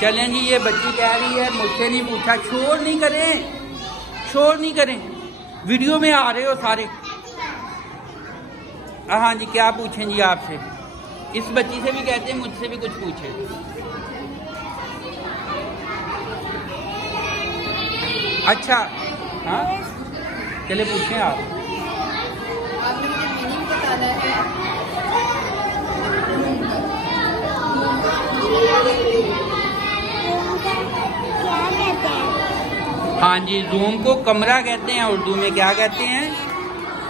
चलें जी, ये बच्ची कह रही है मुझसे नहीं पूछा। शोर नहीं करें, शोर नहीं करें, वीडियो में आ रहे हो सारे। हाँ जी, क्या पूछें जी आपसे? इस बच्ची से भी कहते हैं मुझसे भी कुछ पूछे। अच्छा हाँ, चले पूछें आप। आपने मुझे मीनिंग बताना है। हाँ जी, रूम को कमरा कहते हैं, उर्दू में क्या कहते हैं?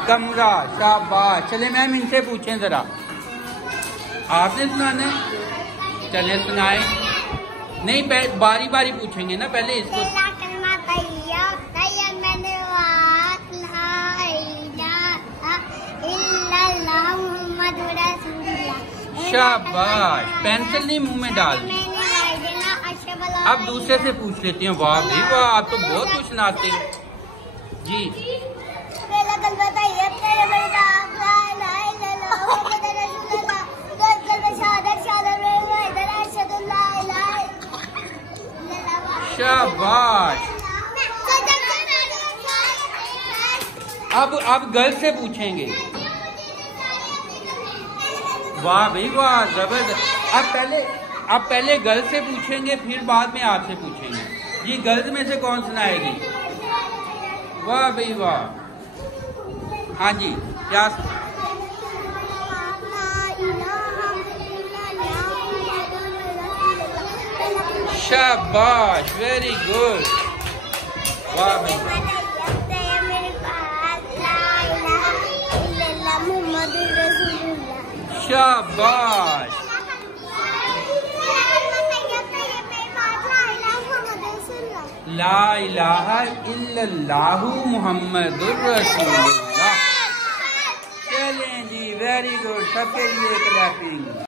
कमरा। शाबाश। चले मैम इनसे पूछें जरा, आपने सुनाना है? चले सुनाए। नहीं, बारी बारी पूछेंगे ना, पहले इसको। शाबाश। पेंसिल नहीं मुंह में डाल दी। अब दूसरे से पूछ लेते हैं। वाह भाई वाह, आप तो बहुत कुछ सुनाते हो जी। शाबाश। अब गर्ल से पूछेंगे। वाह भाई वाह, जबरदस्त। अब पहले गर्ल से पूछेंगे, फिर बाद में आपसे पूछेंगे जी। गर्ल्स में से कौन सुनाएगी? वाह भाई वाह। हाँ जी, क्या? शाबाश, वेरी गुड। वाह भाई, शाबाश। ला इलाहा इल्लल्लाहु मुहम्मदुर रसूलुल्लाह। चलें जी, वेरी गुड, सबके लिए क्लैपिंग।